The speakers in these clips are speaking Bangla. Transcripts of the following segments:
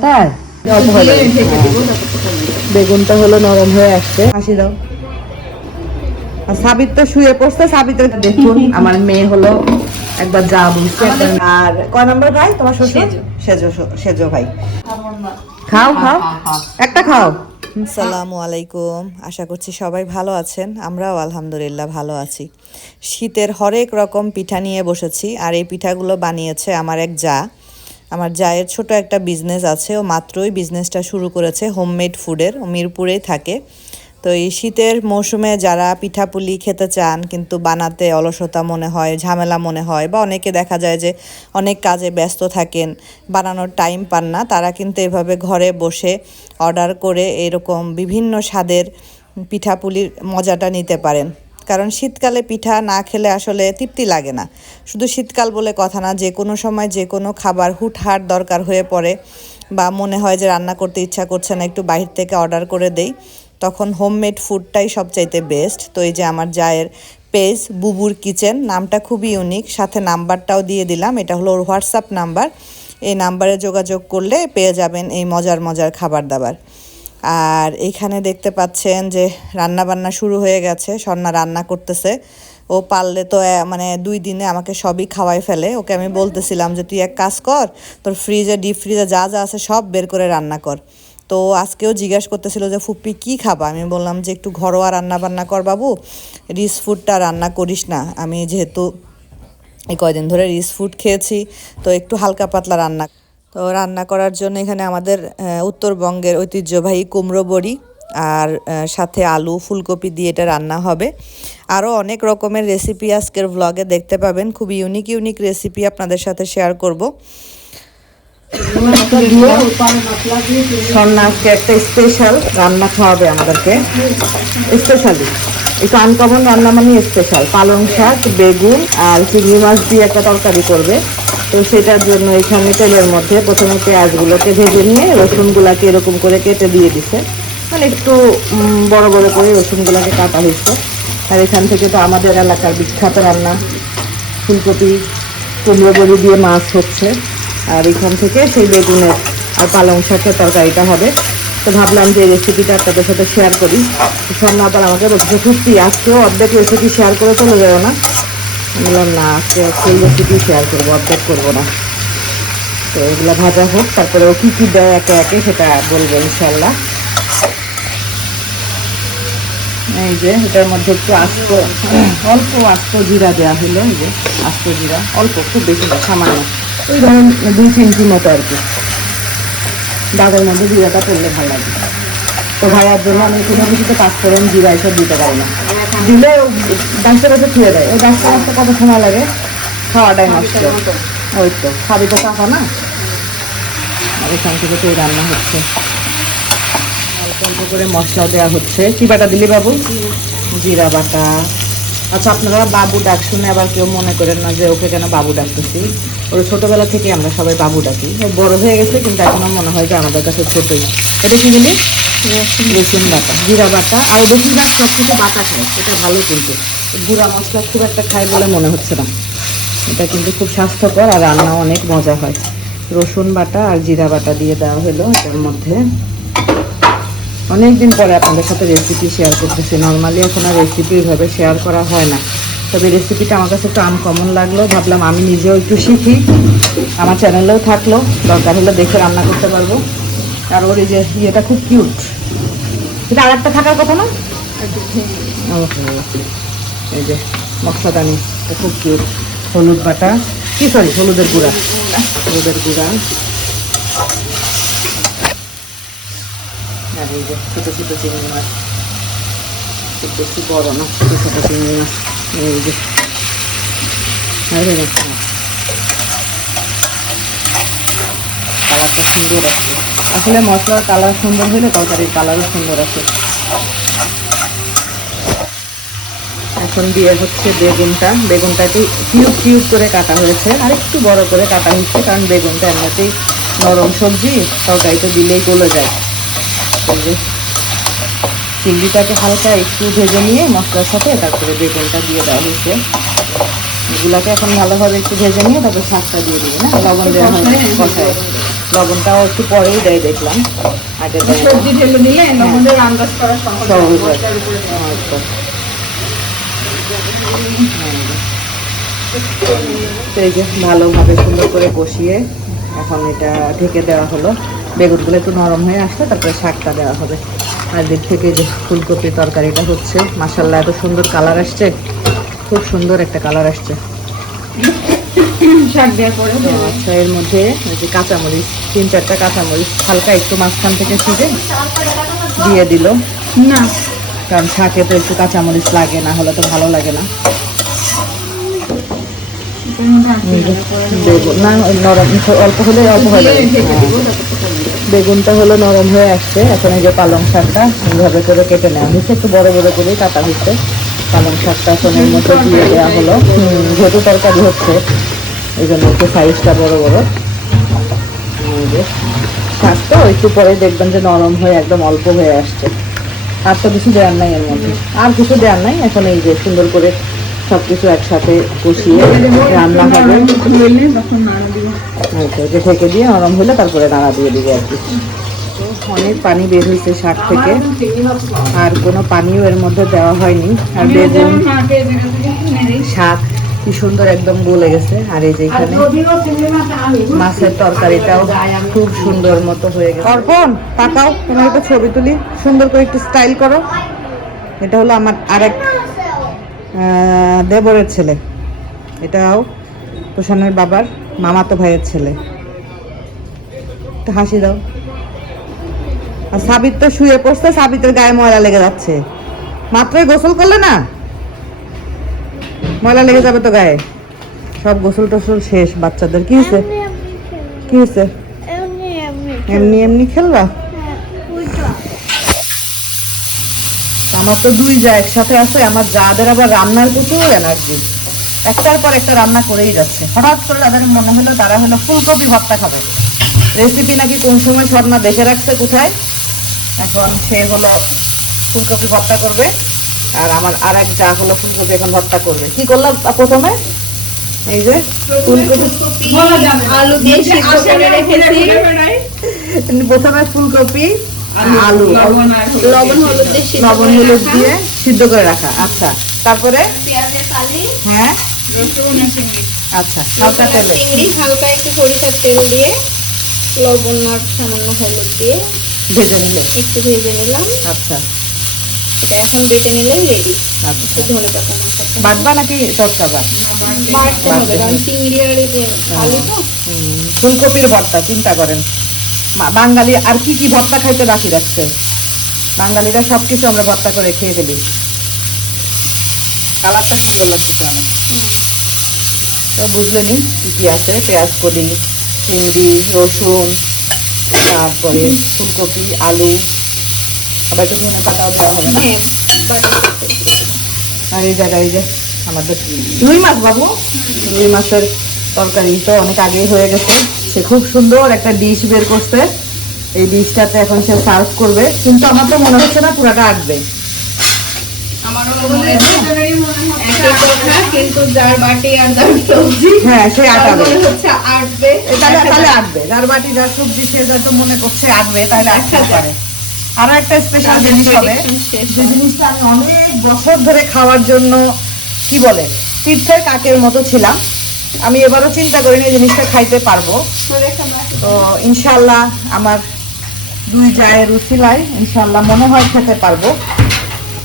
তাই? হয়ে। বেগুনটা হলো নরম হয়ে আসছে। হাসি দাও। আর সাবিত তো শুয়ে পড়ছে সাবিতের দেখুন আমার মেয়ে হলো একবার যা বুঝছে আর কয় নম্বর ভাই? তোমার শ্বশুর? সেজো। সেজো ভাই। খাও খাও। একটা খাও। আসসালামু আলাইকুম। আশা করছি সবাই ভালো আছেন। আমরাও আলহামদুলিল্লাহ ভালো আছি। শীতের হরেক রকম পিঠা নিয়ে বসেছি আর এই পিঠাগুলো বানিয়েছে আমার এক যা। আমার জায়ের ছোট একটা বিজনেস আছে, ও মাত্রই বিজনেসটা শুরু করেছে হোমমেড ফুডের মিরপুরেই থাকে। তো এই শীতের মৌসুমে যারা পিঠাপুলি খেতে চান, কিন্তু বানাতে অলসতা মনে হয়, ঝামেলা মনে হয়, বা অনেকে দেখা যায় যে অনেক কাজে ব্যস্ত থাকেন, বানানোর টাইম পান না, তারা কিন্তু এভাবে ঘরে বসে অর্ডার করে এরকম বিভিন্ন স্বাদের পিঠাপুলির মজাটা নিতে পারেন। কারণ শীতকালে পিঠা না খেলে আসলে তৃপ্তি লাগে না। শুধু শীতকাল বলে কথা না, যে কোনো সময় যে কোনো খাবার হুটহাট দরকার হয়ে পড়ে, বা মনে হয় যে রান্না করতে ইচ্ছা করছে না, একটু বাইরে থেকে অর্ডার করে দেই। তখন হোমমেড ফুডটাই সবচাইতে বেস্ট তো এই যে আমার জায়ের পেজ, বুবুর কিচেন, নামটা খুবই ইউনিক সাথে নাম্বারটাও দিয়ে দিলাম। এটা হলো ওর হোয়াটসঅ্যাপ নাম্বার। এই নাম্বারে যোগাযোগ করলে পেয়ে যাবেন এই মজার মজার খাবার দাবার। আর এখানে দেখতে পাচ্ছেন যে রান্না বান্না শুরু হয়ে গেছে। স্বর্ণা রান্না করতেছে। ও পারলে তো মানে দুই দিনে আমাকে সবই খাওয়াই ফেলে। ওকে আমি বলতেছিলাম যে, তুই এক কাজ কর, তোর ফ্রিজে ডিপ ফ্রিজে যা যা আছে সব বের করে রান্না কর। তো আজকেও জিজ্ঞাসা করতেছিল যে ফুপ্পি কি খাবা? আমি বললাম যে, একটু ঘরোয়া রান্না বান্না কর বাবু, রিচ ফুডটা রান্না করিস না। আমি যেহেতু এই কয়দিন ধরে রিচ ফুড খেয়েছি, তো একটু হালকা পাতলা রান্না তো রান্না করার জন্য এখানে আমাদের উত্তরবঙ্গের ঐতিহ্যবাহী কুমড়ো বড়ি আর সাথে আলু, ফুলকপি দিয়ে এটা রান্না হবে। আরও অনেক রকমের রেসিপি আজকের ভ্লগে দেখতে পাবেন। খুব ইউনিক ইউনিক রেসিপি আপনাদের সাথে শেয়ার করব। একটা স্পেশাল রান্না খাওয়াবে আমাদেরকে। স্পেশালি একটু আনকমন রান্না মানে স্পেশাল পালং শাক, বেগুন আর চিংড়ি মাছ দিয়ে একটা তরকারি করবে। তো সেটার জন্য এখানে তেলের মধ্যে প্রথমে পেঁয়াজগুলোকে ভেজে নিয়ে রসুনগুলাকে এরকম করে কেটে দিয়ে দিছে। মানে একটু বড় বড় করে রসুনগুলাকে কাটা হয়েছে। আর এখান থেকে তো আমাদের এলাকার বিখ্যাত রান্না। ফুলকপি কুমড়ো বড়ি দিয়ে মাছ হচ্ছে। আর এখান থেকে সেই বেগুনের আর পালং শাকের তরকারিটা হবে। তো ভাবলাম যে রেসিপিটা আপনাদের সাথে শেয়ার করি। স্বর্ণ আবার আমাকে বলছে সত্যি আজকেও অর্ধেক রেসিপি শেয়ার করে চলে যাবে না? বললাম, না, আজকে ফুল রেসিপি শেয়ার করব, অর্ধেক করব না। তো এগুলো ভাজা হোক, তারপরে ও কী কী দেয় একে একে সেটা বলব ইনশাল্লাহ এই যে, এটার মধ্যে একটু আস্ত, অল্প আস্ত জিরা দেওয়া হলো, এই যে আস্ত জিরা, অল্প, খুব বেশি সামান্য। ওই ধরুন দুই চিমটি মতো আর কি। ডাবের মধ্যে জিরাটা পড়লে ভালো লাগে। তো ভাইয়ার জন্য আমি কোনো কিছুতে কাজ করেন জিরা এসব দিতে পারি না। দিলে ডাক্তার কাছে ছুঁয়ে দেয়। ওই ডাক্তার আসতে কত সময় লাগে। খাওয়াটাই নষ্ট ওই তো। খাবি তো কাকা না। এখান থেকে তো এই রান্না হচ্ছে। অল্প অল্প করে মশলা দেওয়া হচ্ছে। কি বাটা দিলি বাবু? জিরা বাটা। আচ্ছা আপনারা বাবু ডাক শুনে আবার কেউ মনে করেন না যে ওকে কেন বাবু ডাকতেছি। ওর ছোটবেলা থেকে আমরা সবাই বাবু ডাকি। ও বড় হয়ে গেছে কিন্তু এখনও মনে হয় যে আমাদের কাছে ছোটই। এটা কি দিলি রসুন বাটা। জিরা বাটা। আর বেশিরভাগ সব কিছু বাটা খায় এটা ভালো কিন্তু। গুঁড়া মশলা খুব একটা খায় বলে মনে হচ্ছে না। এটা কিন্তু খুব স্বাস্থ্যকর আর রান্না অনেক মজা হয়। রসুন বাটা আর জিরা বাটা দিয়ে দেওয়া হলো এটার মধ্যে। অনেকদিন পরে আপনাদের সাথে রেসিপি শেয়ার করতেছি। নর্মালি এখন আর রেসিপি এইভাবে শেয়ার করা হয় না। তবে রেসিপিটা আমার কাছে একটু আনকমন লাগল। ভাবলাম আমি নিজেও একটু শিখি। আমার চ্যানেলেও থাকল। দরকার হলে দেখে রান্না করতে পারব। আর ওর এই যে ইয়েটা খুব কিউট এটা আর একটা থাকার কথা না? এই যে মশলাদানি এটা খুব কিউট হলুদ বাটা। কি সরি হলুদের গুঁড়া। হলুদের গুঁড়া। আর এই যে ছোটো ছোটো চিংড়ি মাছ। খুব বেশি বড় না, ছোটো ছোটো চিংড়ি মাছ। এই যে। কালারটা সুন্দর আছে। আসলে মশলার কালার সুন্দর হলে তরকারির কালারও সুন্দর আছে। এখন দিয়ে হচ্ছে বেগুনটা। বেগুনটা একটু কিউব কিউব করে কাটা হয়েছে। আর একটু বড় করে কাটা হচ্ছে, কারণ বেগুনটা এমনিতেই নরম সবজি, তরকারিতে দিলেই গলে যায়। চিংড়িটাকে হালকা একটু ভেজে নিয়ে মশলার সাথে তারপরে বেগুনটা দিয়ে দেওয়া হয়েছে। এগুলাকে এখন ভালোভাবে একটু ভেজে নিয়ে তারপর শাকটা দিয়ে দিবি না? লবণ দেওয়া হয় কষায় লবণটাও একটু পরেই দেয় দেখলাম আগে সবজি ঢেলে নিলে লবণের আন্দাজ করা সহজ হয়। আচ্ছা। তো এই যে ভালোভাবে সুন্দর করে কষিয়ে এখন এটা ঢেকে দেওয়া হলো। বেগুনগুলো একটু নরম হয়ে আসলে তারপরে শাকটা দেওয়া হবে। আর দিক থেকে যে ফুলকপি তরকারিটা হচ্ছে মাসাল্লাহ এত সুন্দর কালার আসছে। খুব সুন্দর একটা কালার আসছে। শাক দেওয়ার পরে আচ্ছা এর মধ্যে যে কাঁচামরিচ তিন চারটা কাঁচামরিচ হালকা একটু মাঝখান থেকে ছিঁড়ে দিয়ে দিল। না। কারণ শাকে তো একটু কাঁচামরিচ লাগে না হলে তো ভালো লাগে না। না নরম অল্প হলে অল্প হয়ে বেগুনটা হলো নরম হয়ে আসছে। এখন এই যে পালং শাকটা এইভাবে করে কেটে নেওয়া হয়েছে। একটু বড় বড় করেই কাটা হয়েছে পালং শাকটা এখন এর মধ্যে দিয়ে দেওয়া হলো। যেহেতু তরকারি হচ্ছে এই জন্য একটু সাইজটা বড় বড়। শাকটা একটু পরে দেখবেন যে নরম হয়ে একদম অল্প হয়ে আসছে। আর তো কিছু দেওয়ার নাই এর মধ্যে। আর কিছু দেওয়ার নাই। এখন এই যে সুন্দর করে সব কিছু একসাথে কষিয়ে রান্না হবে। আচ্ছা ঢেকে দিয়ে নরম হলে তারপরে নাড়া দিয়ে দিবে আর কি। অনেক পানি বের হয়েছে শাক থেকে। আর কোনো পানিও এর মধ্যে দেওয়া হয়নি। আর বেগুন শাক কি সুন্দর একদম গলে গেছে। আর এই যে এখানে মাছের তরকারিটাও খুব সুন্দর মতো হয়ে গেছে। অর্পণ তাকাও তোমার একটা ছবি তুলি। সুন্দর করে একটু স্টাইল করো। এটা হলো আমার আরেক আহ, দেবরের ছেলে। এটাও প্রশানের বাবার। মামাতো ভাইয়ের ছেলে। হাসি দাও। আর সাবিত তো শুয়ে পড়ছে সাবিতের গায়ে ময়লা লেগে যাচ্ছে। মাত্রই গোসল করলে না? ময়লা লেগে যাবে তো গায়ে। সব গোসল টোসল শেষ বাচ্চাদের। কি হয়েছে? কি হয়েছে? এমনি এমনি খেলবা। আমার তো দুই যা একসাথে আছে আমার যাদের আবার রান্নার প্রচুর এনার্জি একটার পর একটা রান্না করেই যাচ্ছে। হঠাৎ করে তাদের মনে হলো তারা হলো ফুলকপি ভর্তা খাবে। রেসিপি নাকি কোন সময় স্বর্ণা দেখে রাখছে কোথায়? এখন সে হলো ফুলকপি ভর্তা করবে আর আমার আর এক যা হলো ফুলকপি এখন ভর্তা করবে। কি করলাম প্রথমে? এই যে ফুলকপি আলু দিয়ে সিদ্ধ করে রেখেছি। প্রথমে ফুলকপি আলু। লবণ হলুদ দিয়ে সিদ্ধ লবণ করে হলুদ রাখা। দিয়ে সিদ্ধ করে রাখা। আচ্ছা তারপরে? পেঁয়াজের কালি। হ্যাঁ। চিংড়ি আচ্ছা হালকা তেলে। চিংড়ি হালকা একটু সরিষার তেল দিয়ে লবণ আর সামান্য হলুদ দিয়ে ভেজে নিলে? একটু ভেজে নিলাম। আচ্ছা। এটা এখন বেটে রেডি আচ্ছা। ধনে পাতা বাটবা নাকি টটকা বাট? বাটতে হবে কারণ চিংড়ি আর এই যে আলু তো। ফুলকপির ভর্তা চিন্তা করেন। বাঙালি আর কি কি ভর্তা খাইতে বাকি রাখছে? বাঙালিরা সব কিছু আমরা ভর্তা করে খেয়ে ফেলি। কালারটা সুন্দর লাগছে অনেক বুঝলেনি কী কী আছে? পেঁয়াজ কলি চিংড়ি রসুন তারপরে ফুলকপি আলু। আবার একটু ধনে পাতাও দেওয়া হবে না? হ্যাঁ আর এই জায়গায় এই যে আমাদের রুই মাছ বাবু রুই মাছের তরকারি তো অনেক আগেই হয়ে গেছে। সে খুব সুন্দর একটা ডিশ বের করছে। এই ডিশটাতে এখন সে সার্ভ করবে। কিন্তু আমার তো মনে হচ্ছে না পুরাটা আটবে আমারও মনে হয় একই কথা কিন্তু যার বাটি আর যার সবজি হ্যাঁ সে আটাবে হচ্ছে আটবে। তাহলে তাহলে আটবে। যার বাটি যার সবজি সে যত মনে করছে আটবে তাহলে আটতে পারে। আরও একটা স্পেশাল জিনিস হবে। যে জিনিসটা আমি অনেক বছর ধরে খাওয়ার জন্য কি বলে তীর্থের কাকের মতো ছিলাম। আমি এবারও চিন্তা করিনি এই জিনিসটা খাইতে পারব। তো ইনশাল্লাহ আমার দুই জায়ের উচিলায় ইনশাল্লাহ মনে হয় খেতে পারব।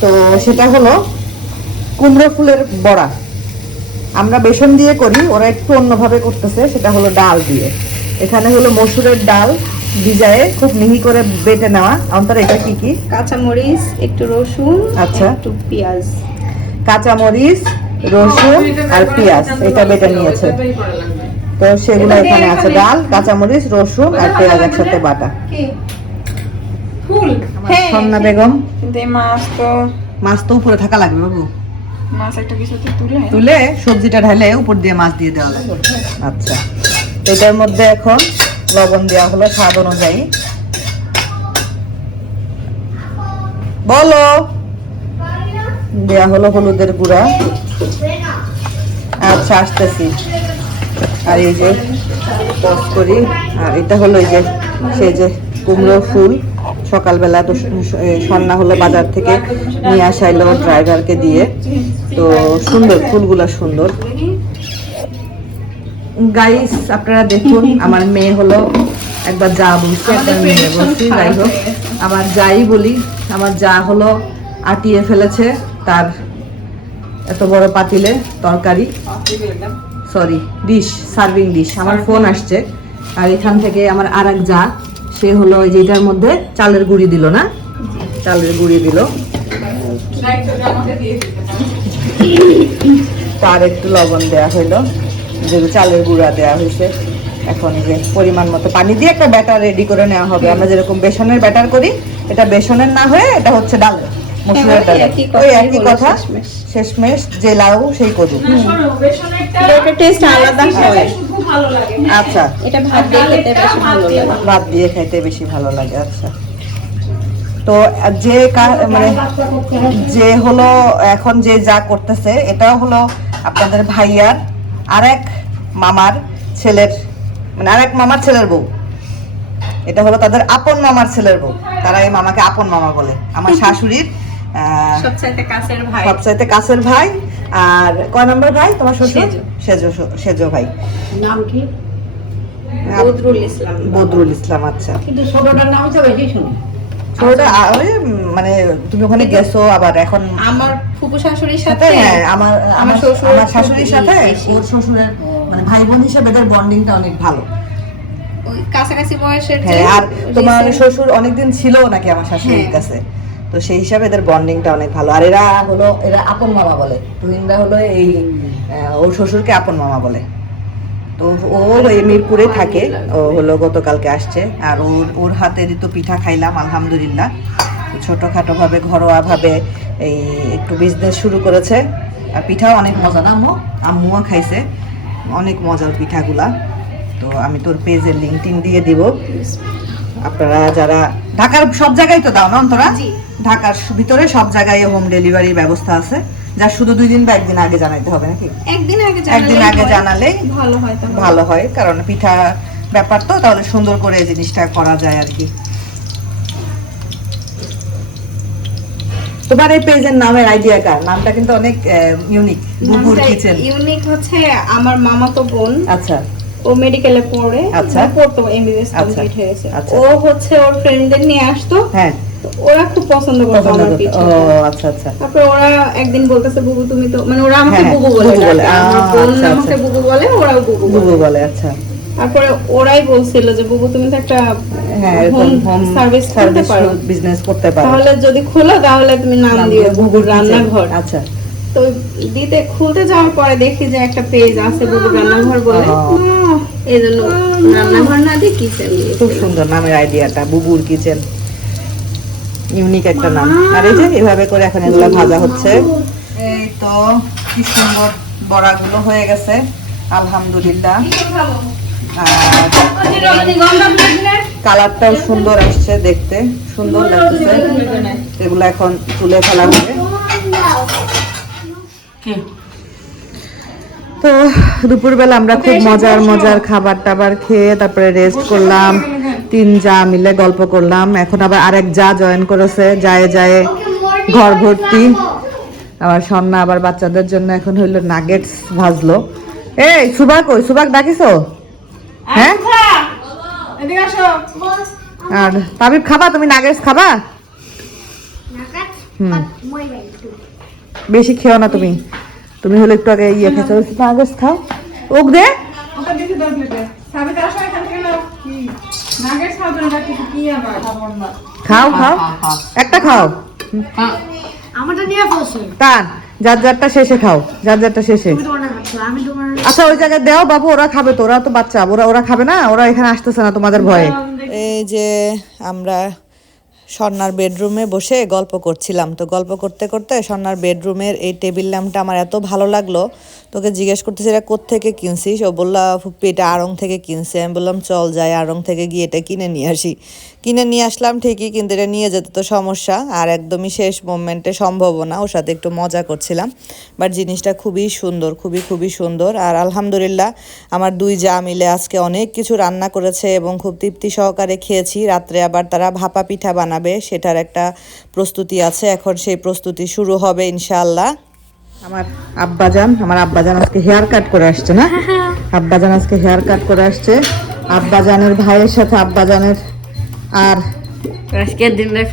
তো সেটা হলো কুমড়ো ফুলের বড়া। আমরা বেসন দিয়ে করি ওরা একটু অন্যভাবে করতেছে সেটা হলো ডাল দিয়ে। এখানে হলো মসুরের ডাল ভিজায়ে খুব মিহি করে বেটে নেওয়া। অন্তর এটা কি কি? কাঁচামরিচ একটু রসুন আচ্ছা। একটু পেঁয়াজ। কাঁচামরিচ রসুন আর পেঁয়াজ এটা বেটে নিয়েছে। তো সেগুলো এখানে আছে ডাল কাঁচামরিচ রসুন আর পেঁয়াজ একসাথে বাটা। ফুল। হ্যাঁ সন্না বেগম। কিন্তু এই মাছ তো। মাছ তো উপরে থাকা লাগবে বাবু। তুলে সবজিটা ঢালে উপর দিয়ে মাছ দিয়ে দেওয়া লাগবে আচ্ছা। এটার মধ্যে এখন লবণ দেওয়া হলো স্বাদ অনুযায়ী। বলো। দেওয়া হলো হলুদের গুঁড়া। আচ্ছা আসতেছি। আর এই যে পজ করি। আর এটা হলো এই যে, সেই যে কুমড়ো ফুল। সকালবেলা সন্না হলো বাজার থেকে নিয়ে আসাইলো ড্রাইভারকে দিয়ে। তো সুন্দর ফুলগুলো সুন্দর। গাইস আপনারা দেখুন আমার মেয়ে হলো একবার যা বলছি একবার মেয়ে বলছি যাই হোক আমার যাই বলি আমার যা হলো আটিয়ে ফেলেছে তার এত বড় পাতিলে তরকারি। সরি ডিশ সার্ভিং ডিশ আমার ফোন আসছে আর এখান থেকে আমার আর এক যা সে হলো ওই যে এটার মধ্যে চালের গুঁড়ি দিল না? চালের গুঁড়ি দিল। তার একটু লবণ দেওয়া হইল যে চালের গুঁড়া দেওয়া হয়েছে এখন যে পরিমাণ মতো পানি দিয়ে একটা ব্যাটার রেডি করে নেওয়া হবে। আমরা যেরকম বেসনের ব্যাটার করি এটা বেসনের না হয়ে এটা হচ্ছে ডাল মসুরের ডাল ওই একই কথা। শেষমেশ। যে লাউ সেই কদু। এটা টেস্ট আলাদা হয়। আচ্ছা। এটা ভাত দিয়ে খেতে বেশি ভালো লাগে। ভাত দিয়ে খাইতে বেশি ভালো লাগে আচ্ছা। তো যে মানে যে হলো এখন যে যা করতেছে এটা হলো আপনাদের ভাইয়ার আরেক মামার ছেলের মানে আরেক মামার ছেলের বউ। এটা হলো তাদের আপন মামার ছেলের বউ। তারা এই মামাকে আপন মামা বলে। আমার শাশুড়ির সবচাইতে কাছের ভাই। সবচাইতে কাছের ভাই। আর কয় নম্বর ভাই? তোমার শ্বশুর? সেজো। সেজো ভাই। নাম কি? বদরুল ইসলাম। বদরুল ইসলাম আচ্ছা। কিন্তু ছোটটার নাম বেশি শুনি। ছোটটা উম, মানে তুমি ওখানে গেছো আবার এখন আমার ফুপু শাশুড়ির সাথে হ্যাঁ, আমার আমার শ্বশুর আমার শাশুড়ির সাথে ওর শ্বশুরের মানে ভাই বোন হিসেবে এদের বন্ডিংটা অনেক ভালো। ওই কাছাকাছি বয়সের হ্যাঁ আর তোমার শ্বশুর অনেকদিন ছিল নাকি আমার শাশুড়ির হ্যাঁ। কাছে? তো সেই হিসাবে এদের বন্ডিংটা অনেক ভালো। আর এরা হলো, এরা আপন মামা বলে। তুহিনরা হলো এই ওর শ্বশুরকে আপন মামা বলে। তো ও এই মিরপুরে থাকে। ও হলো গতকালকে আসছে। আর ওর ওর হাতেরই তো পিঠা খাইলাম, আলহামদুলিল্লাহ। ছোটোখাটো ভাবে, ঘরোয়া ভাবে এই একটু বিজনেস শুরু করেছে। আর পিঠাও অনেক মজা। না, আম্মু? আম্মুও খাইছে। অনেক মজার পিঠাগুলা। তো আমি তোর পেজের লিঙ্ক টিঙ্ক দিয়ে দিব। আপনারা যারা ঢাকার সব জায়গায় তো দাও না অন্তরা? ঢাকার ভিতরে সব জায়গায় হোম ডেলিভারির ব্যবস্থা আছে। যা শুধু দুই দিন বা একদিন আগে জানাইতে হবে নাকি? একদিন আগে একদিন আগে। জানালেই ভালো হয় ভালো হয় কারণ পিঠা ব্যাপার তো তাহলে সুন্দর করে এই জিনিসটা করা যায় আর কি। তোমার এই পেজের নামের আইডিয়া কার? নামটা কিন্তু অনেক ইউনিক বুবুর কিচেন ইউনিক হচ্ছে আমার মামা তো বোন। আচ্ছা। ও মেডিকেলে পড়ে আচ্ছা। পড়তো এমবিবিএস আচ্ছা। কমপ্লিট হয়ে গেছে আচ্ছা। ও হচ্ছে ওর ফ্রেন্ডদের নিয়ে আসতো হ্যাঁ ওরা খুব পছন্দ করতো আমার ও আচ্ছা আচ্ছা তারপর ওরা একদিন বলতেছে বুবু তুমি তো মানে ওরা আমাকে হ্যাঁ, বুবু বলে বুবু বলে। আমার বোন আচ্ছা, আমাকে আচ্ছা। বুবু বলে ওরাও বুবু বুবু বলে আচ্ছা তারপরে ওরাই বলছিল যে বুবু তুমি তো একটা হ্যাঁ হোম সার্ভিস করতে পারো বিজনেস করতে পারো তাহলে যদি খোলো তাহলে তুমি নাম দিও দিয়ে বুবুর। রান্নাঘর আচ্ছা তো দিতে খুলতে যাওয়ার পরে দেখি যে একটা পেজ আছে বুবুর রান্নাঘর বলে। এই জন্য রান্নাঘর না দিয়ে কিচেন খুব সুন্দর নামের আইডিয়াটা বুবুর কিচেন। ইউনিক একটা নাম। আর এই যে এভাবে করে এখন এগুলো ভাজা হচ্ছে। এই তো কি সুন্দর বড়াগুলো হয়ে গেছে আলহামদুলিল্লাহ। আর কালারটাও সুন্দর আসছে দেখতে সুন্দর লাগতেছে। এগুলো এখন তুলে ফেলা হবে। তো দুপুরবেলা আমরা খুব মজার মজার খাবার টাবার খেয়ে তারপরে রেস্ট করলাম। তিন যা মিলে গল্প করলাম। এখন আবার আরেক যা জয়েন করেছে যায় যায় ঘর ভর্তি। আবার সন্না আবার বাচ্চাদের জন্য এখন হইল নাগেটস ভাজলো। এই সুবাক ওই সুবাক ডাকিছো হ্যাঁ? আর তাবিব খাবা? তুমি নাগেটস খাবা? হুম। বেশি খেও না তুমি। তুমি হলে একটু আগে ইয়ে খেয়েছো। নাগেটস খাও। ওক দে। কিছু কি আবার। খাও খাও। একটা খাও। তা যার যারটা শেষে খাও। যার যারটা শেষে। আচ্ছা ওই জায়গায় দেও বাবু ওরা খাবে তো ওরা তো বাচ্চা। ওরা ওরা খাবে না? ওরা এখানে আসতেছে না তোমাদের ভয়ে। এই যে আমরা স্বর্ণার বেডরুমে বসে গল্প করছিলাম। তো গল্প করতে করতে স্বর্ণার বেডরুমের এই টেবিল ল্যাম্পটা আমার এত ভালো লাগল, তোকে জিজ্ঞেস করতেছি, এটা কোত্থেকে কিনছিস? ও বললা ফুপ্পি, এটা আড়ং থেকে কিনছে। আমি বললাম, চল যাই, আড়ং থেকে গিয়ে এটা কিনে নিয়ে আসি। কিনে নিয়ে আসলাম ঠিকই কিন্তু এটা নিয়ে যেতে তো সমস্যা। আর একদমই শেষ মোমেন্টে সম্ভব না ওর সাথে একটু মজা করছিলাম। বাট জিনিসটা খুবই সুন্দর খুবই খুবই সুন্দর। আর আলহামদুলিল্লাহ আমার দুই যা মিলে আজকে অনেক কিছু রান্না করেছে এবং খুব তৃপ্তি সহকারে খেয়েছি। রাত্রে আবার তারা ভাপা পিঠা বানাবে সেটার একটা প্রস্তুতি আছে। এখন সেই প্রস্তুতি শুরু হবে ইনশাআল্লাহ। আমার আব্বাজান আমার আব্বাজান আজকে হেয়ার কাট করে আসছে না? আব্বাজান আজকে হেয়ার কাট করে আসছে। আব্বাজানের ভাইয়ের সাথে আব্বাজানের আর আজকের দিনটাই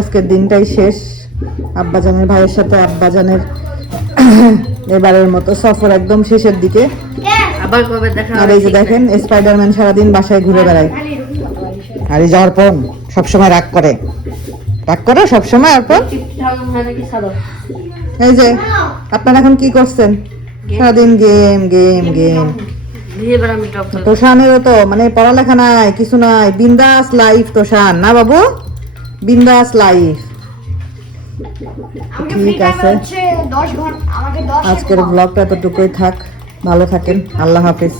আজকের দিনটাই শেষ। আব্বাজানের ভাইয়ের সাথে আব্বাজানের এবারের মতো সফর একদম শেষের দিকে। আবার কবে দেখা আর এই যে দেখেন স্পাইডারম্যান সারাদিন বাসায় ঘুরে বেড়ায়। আর এই যে অর্পণ সবসময় রাগ করে। রাগ করে সবসময় অর্পণ এই যে আপনারা এখন কি করছেন? সারাদিন গেম গেম গেম তোষানেরও তো মানে পড়ালেখা নাই কিছু নাই। বিন্দাস লাইফ তোষান। না বাবু? বিন্দাস লাইফ ঠিক আছে। আজকের ব্লগটা এতটুকুই থাক। ভালো থাকেন। আল্লাহ হাফিজ।